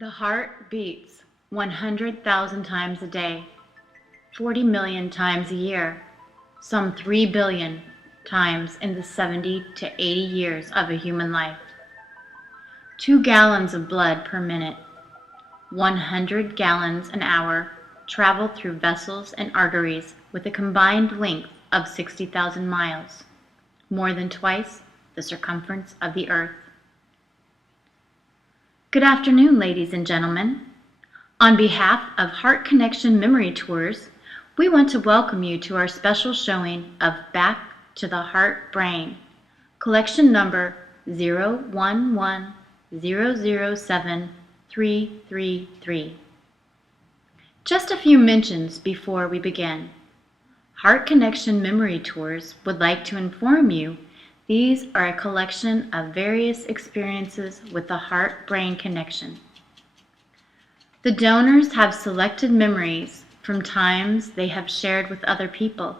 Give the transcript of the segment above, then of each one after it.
The heart beats 100,000 times a day, 40 million times a year, some 3 billion times in the 70 to 80 years of a human life. 2 gallons of blood per minute, 100 gallons an hour travel through vessels and arteries with a combined length of 60,000 miles, more than twice the circumference of the Earth. Good afternoon, ladies and gentlemen. On behalf of Heart Connection Memory Tours, we want to welcome you to our special showing of Back to the Heart Brain, collection number 011007333. Just a few mentions before we begin. Heart Connection Memory Tours would like to inform you these are a collection of various experiences with the heart-brain connection. The donors have selected memories from times they have shared with other people.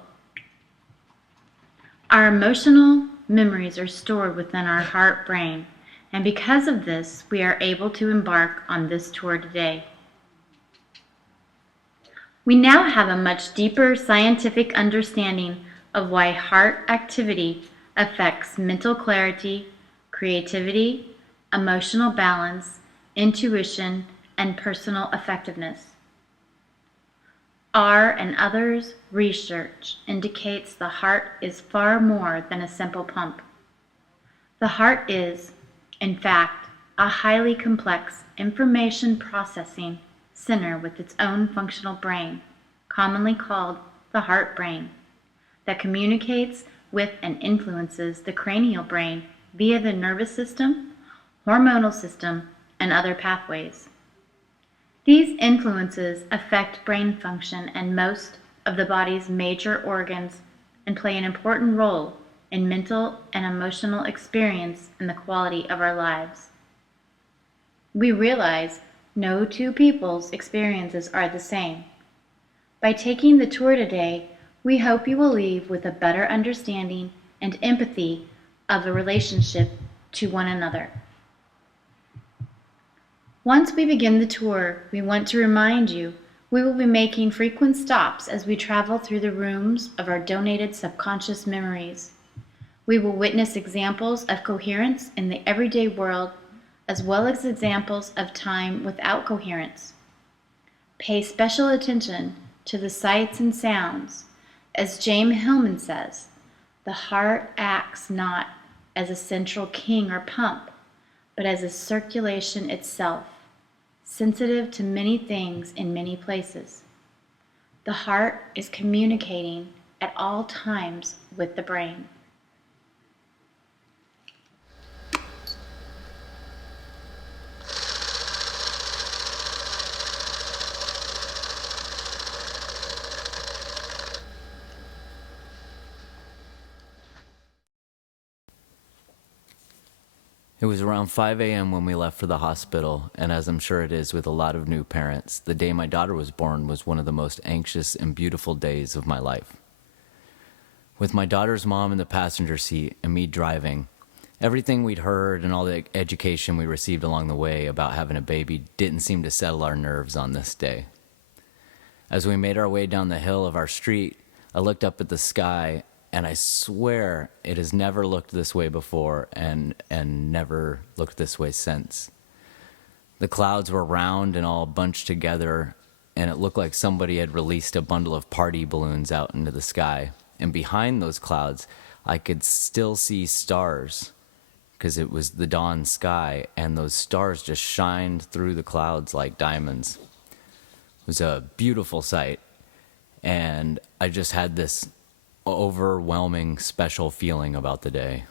Our emotional memories are stored within our heart-brain, and because of this, we are able to embark on this tour today. We now have a much deeper scientific understanding of why heart activity affects mental clarity, creativity, emotional balance, intuition, and personal effectiveness. Our and others' research indicates the heart is far more than a simple pump. The heart is, in fact, a highly complex information processing center with its own functional brain, commonly called the heart brain, that communicates with and influences the cranial brain via the nervous system, hormonal system, and other pathways. These influences affect brain function and most of the body's major organs and play an important role in mental and emotional experience and the quality of our lives. We realize no two people's experiences are the same. By taking the tour today, we hope you will leave with a better understanding and empathy of the relationship to one another. Once we begin the tour, we want to remind you we will be making frequent stops as we travel through the rooms of our donated subconscious memories. We will witness examples of coherence in the everyday world, as well as examples of time without coherence. Pay special attention to the sights and sounds. As James Hillman says, the heart acts not as a central king or pump, but as a circulation itself, sensitive to many things in many places. The heart is communicating at all times with the brain. It was around 5 a.m. when we left for the hospital, and as I'm sure it is with a lot of new parents, the day my daughter was born was one of the most anxious and beautiful days of my life. With my daughter's mom in the passenger seat and me driving, everything we'd heard and all the education we received along the way about having a baby didn't seem to settle our nerves on this day. As we made our way down the hill of our street, I looked up at the sky, and I swear it has never looked this way before and never looked this way since. The clouds were round and all bunched together, and it looked like somebody had released a bundle of party balloons out into the sky. And behind those clouds, I could still see stars because it was the dawn sky, and those stars just shined through the clouds like diamonds. It was a beautiful sight, and I just had this overwhelming special feeling about the day.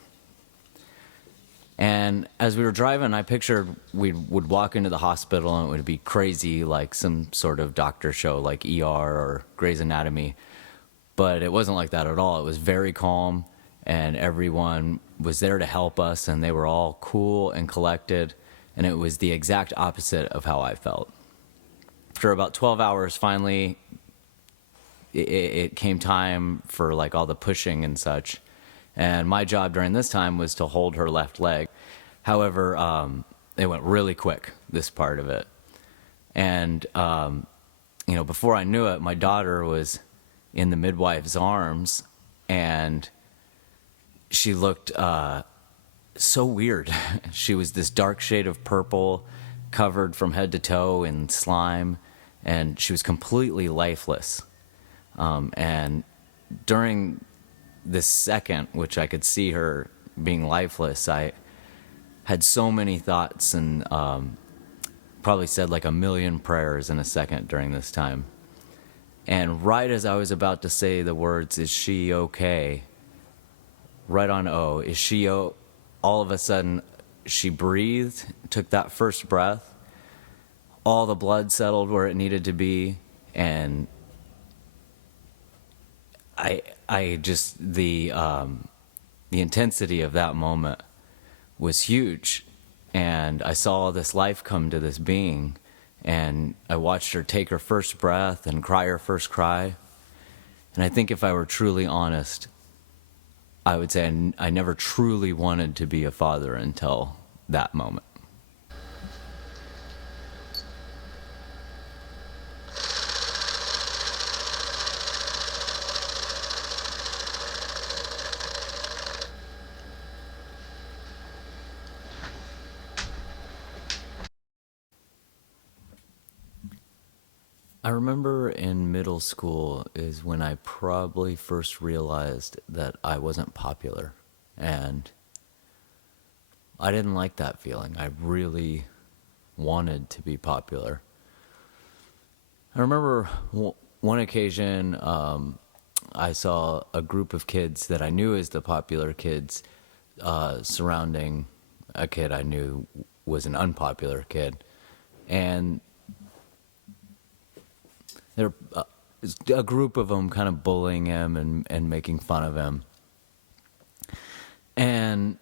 And as we were driving, I pictured we would walk into the hospital and it would be crazy, like some sort of doctor show like ER or Grey's Anatomy, but it wasn't like that at all. It was very calm, and everyone was there to help us, and they were all cool and collected, and it was the exact opposite of how I felt. After about 12 hours, finally it came time for like all the pushing and such, and my job during this time was to hold her left leg. However, it went really quick, this part of it. And, before I knew it, my daughter was in the midwife's arms, and she looked so weird. She was this dark shade of purple, covered from head to toe in slime, and she was completely lifeless. And during this second, which I could see her being lifeless, I had so many thoughts and probably said like a million prayers in a second during this time. And right as I was about to say the words, "Is she okay?" Right on O, "Is she all of a sudden, she breathed, took that first breath, all the blood settled where it needed to be, and I just the intensity of that moment was huge, and I saw this life come to this being, and I watched her take her first breath and cry her first cry, and I think if I were truly honest, I would say I never truly wanted to be a father until that moment. I remember in middle school is when I probably first realized that I wasn't popular. And I didn't like that feeling. I really wanted to be popular. I remember one occasion I saw a group of kids that I knew as the popular kids surrounding a kid I knew was an unpopular kid. And there a group of them kind of bullying him and making fun of him. And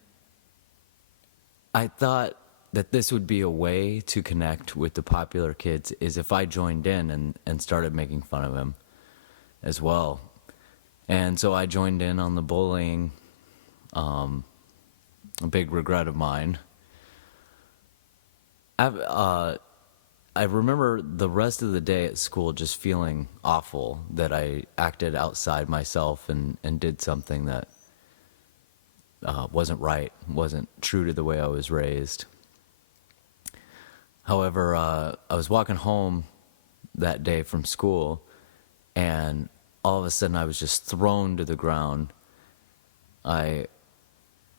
I thought that this would be a way to connect with the popular kids is if I joined in and started making fun of him as well. And so I joined in on the bullying, a big regret of mine. I remember the rest of the day at school just feeling awful that I acted outside myself and did something that wasn't right, wasn't true to the way I was raised. However, I was walking home that day from school, and all of a sudden I was just thrown to the ground.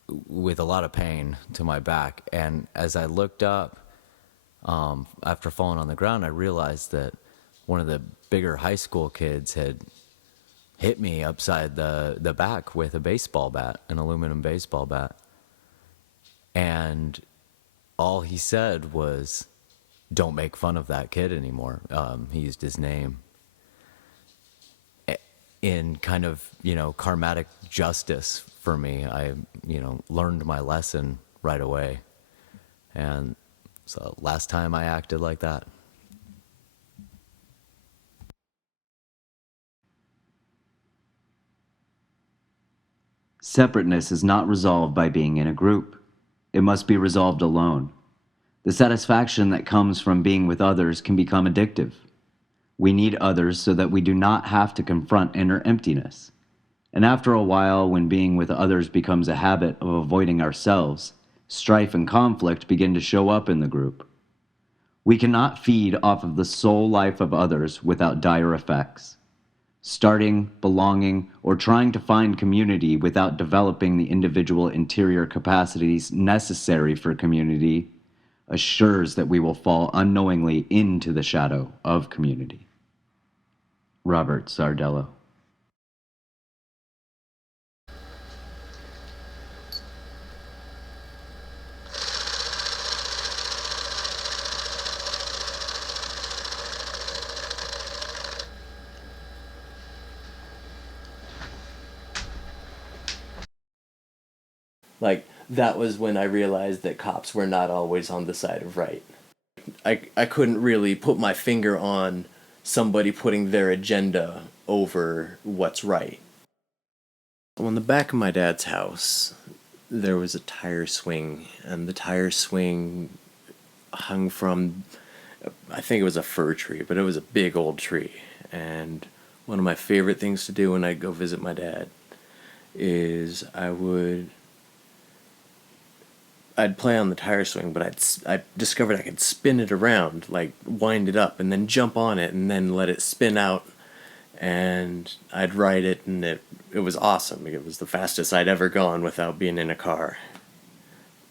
With a lot of pain to my back. And as I looked up, after falling on the ground, I realized that one of the bigger high school kids had hit me upside the back with a baseball bat, an aluminum baseball bat. And all he said was, "Don't make fun of that kid anymore." He used his name in kind of, karmatic justice for me. I, learned my lesson right away. And so last time I acted like that. Separateness is not resolved by being in a group. It must be resolved alone. The satisfaction that comes from being with others can become addictive. We need others so that we do not have to confront inner emptiness. And after a while, when being with others becomes a habit of avoiding ourselves, strife and conflict begin to show up in the group. We cannot feed off of the soul life of others without dire effects. Starting, belonging, or trying to find community without developing the individual interior capacities necessary for community assures that we will fall unknowingly into the shadow of community. Robert Sardello. Like, that was when I realized that cops were not always on the side of right. I couldn't really put my finger on somebody putting their agenda over what's right. On the back of my dad's house, there was a tire swing, and the tire swing hung from I think it was a fir tree, but it was a big old tree. And one of my favorite things to do when I go visit my dad is I'd play on the tire swing, but I discovered I could spin it around, like wind it up, and then jump on it, and then let it spin out, and I'd ride it, and it was awesome. It was the fastest I'd ever gone without being in a car.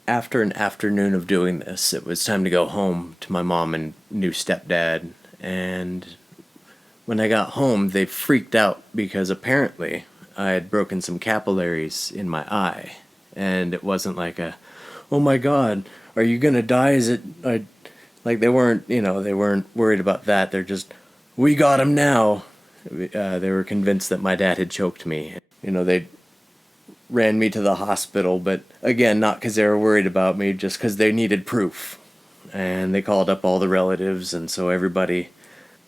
After an afternoon of doing this, it was time to go home to my mom and new stepdad, and when I got home, they freaked out because apparently I had broken some capillaries in my eye, and it wasn't like a, oh my god, are you gonna die? Is it, like they weren't worried about that. They're just, we got him now. They were convinced that my dad had choked me. They ran me to the hospital, but again, not because they were worried about me, just because they needed proof. And they called up all the relatives, and so everybody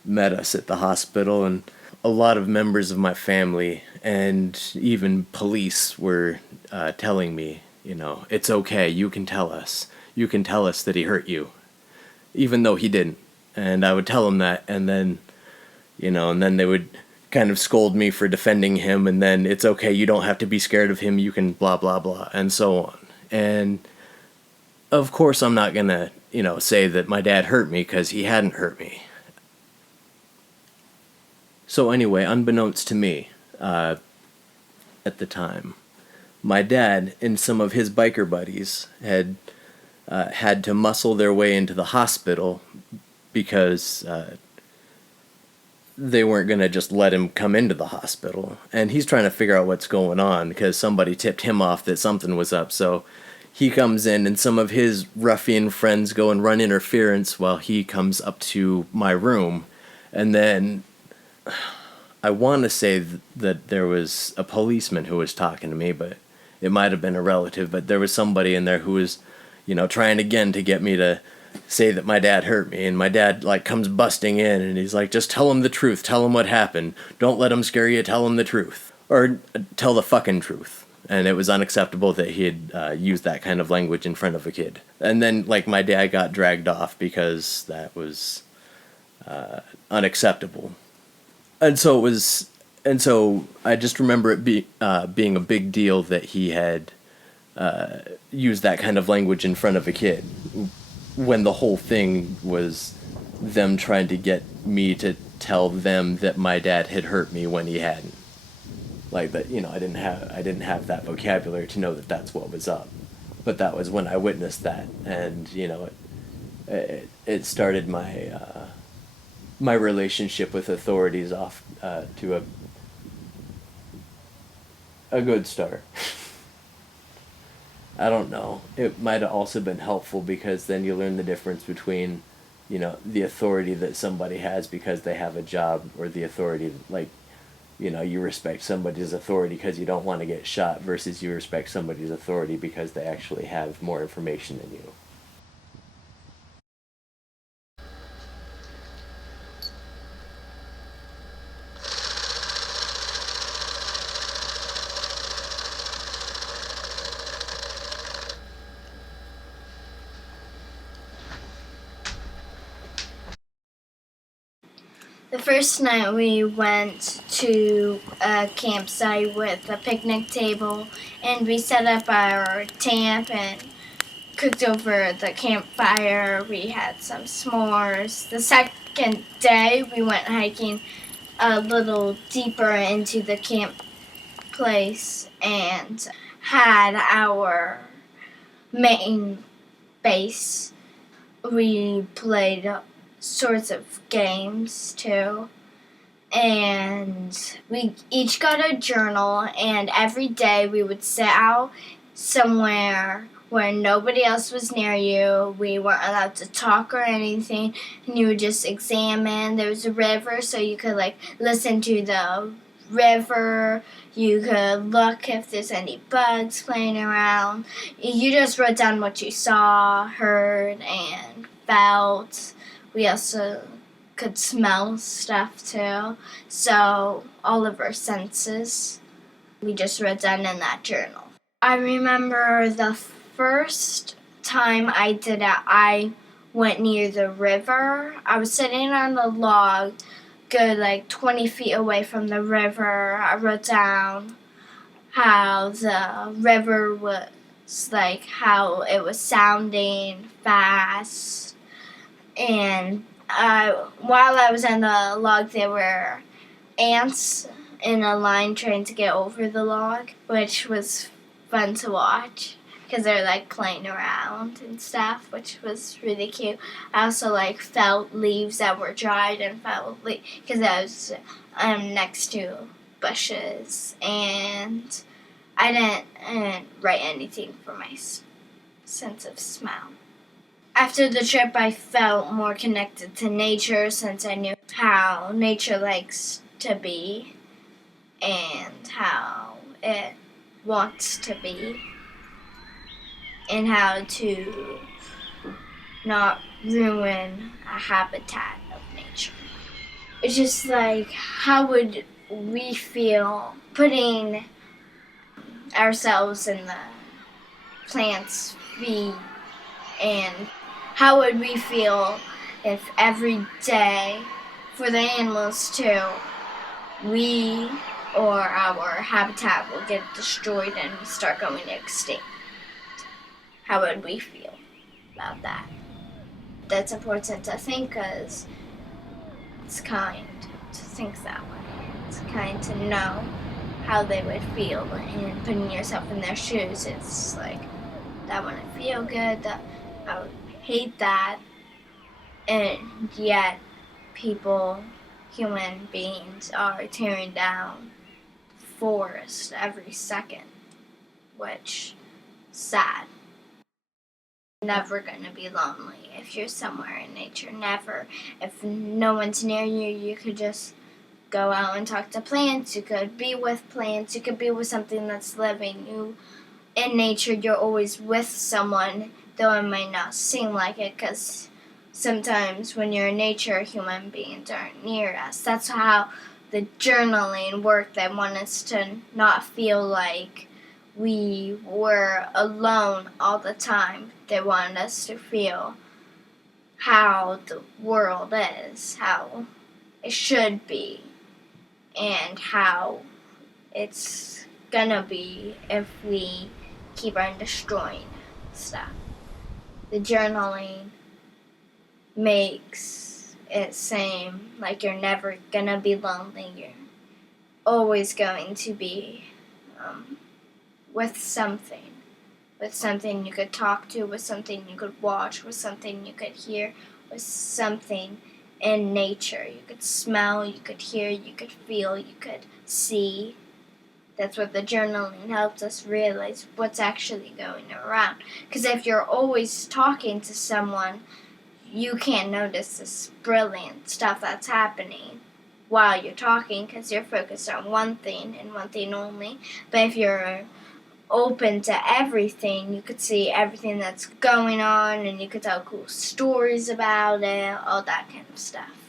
met us at the hospital, and a lot of members of my family and even police were telling me, it's okay, you can tell us. You can tell us that he hurt you, even though he didn't. And I would tell them that, and then, and then they would kind of scold me for defending him, and then it's okay, you don't have to be scared of him, you can blah, blah, blah, and so on. And of course I'm not gonna, say that my dad hurt me, because he hadn't hurt me. So anyway, unbeknownst to me, at the time, my dad and some of his biker buddies had to muscle their way into the hospital because they weren't going to just let him come into the hospital. And he's trying to figure out what's going on because somebody tipped him off that something was up. So he comes in, and some of his ruffian friends go and run interference while he comes up to my room. And then I want to say that there was a policeman who was talking to me, but it might have been a relative. But there was somebody in there who was, trying again to get me to say that my dad hurt me. And my dad, comes busting in, and he's like, just tell him the truth. Tell him what happened. Don't let him scare you. Tell him the truth. Or tell the fucking truth. And it was unacceptable that he had used that kind of language in front of a kid. And then, my dad got dragged off because that was unacceptable. And so I just remember it being a big deal that he had used that kind of language in front of a kid, when the whole thing was them trying to get me to tell them that my dad had hurt me when he hadn't. Like that, I didn't have that vocabulary to know that that's what was up. But that was when I witnessed that, and it started my relationship with authorities off to a good start. I don't know. It might have also been helpful because then you learn the difference between, the authority that somebody has because they have a job, or the authority, you respect somebody's authority because you don't want to get shot, versus you respect somebody's authority because they actually have more information than you. The first night we went to a campsite with a picnic table, and we set up our camp and cooked over the campfire. We had some s'mores. The second day we went hiking a little deeper into the camp place and had our main base. We played sorts of games too, and we each got a journal, and every day we would sit out somewhere where nobody else was near you. We weren't allowed to talk or anything, and you would just examine. There was a river, so you could listen to the river. You could look if there's any bugs playing around. You just wrote down what you saw, heard, and felt. We also could smell stuff too. So all of our senses, we just wrote down in that journal. I remember the first time I did it, I went near the river. I was sitting on a log, good like 20 feet away from the river. I wrote down how the river was, like how it was sounding fast. And while I was on the log, there were ants in a line trying to get over the log, which was fun to watch because they're like playing around and stuff, which was really cute. I also like felt leaves that were dried and felt because I was next to bushes, and I didn't write anything for my sense of smell. After the trip, I felt more connected to nature since I knew how nature likes to be and how it wants to be and how to not ruin a habitat of nature. It's just like, how would we feel putting ourselves in the plant's feet, and how would we feel if every day for the animals too, we or our habitat will get destroyed and we start going extinct? How would we feel about that? That's important to think because it's kind to think that way. It's kind to know how they would feel, and putting yourself in their shoes, it's like, that wouldn't feel good, that I would hate that, and yet people, human beings, are tearing down forests every second, which is sad. Never gonna be lonely if you're somewhere in nature, never. If no one's near you, you could just go out and talk to plants, you could be with plants, you could be with something that's living. In nature, you're always with someone, though it might not seem like it, because sometimes when you're in nature, human beings aren't near us. That's how the journaling worked. They want us to not feel like we were alone all the time. They want us to feel how the world is, how it should be, and how it's gonna be if we keep on destroying stuff. The journaling makes it seem like you're never gonna be lonely. You're always going to be with something you could talk to, with something you could watch, with something you could hear, with something in nature. You could smell, you could hear, you could feel, you could see. That's what the journaling helps us realize, what's actually going around. Because if you're always talking to someone, you can't notice this brilliant stuff that's happening while you're talking because you're focused on one thing and one thing only. But if you're open to everything, you could see everything that's going on, and you could tell cool stories about it, all that kind of stuff.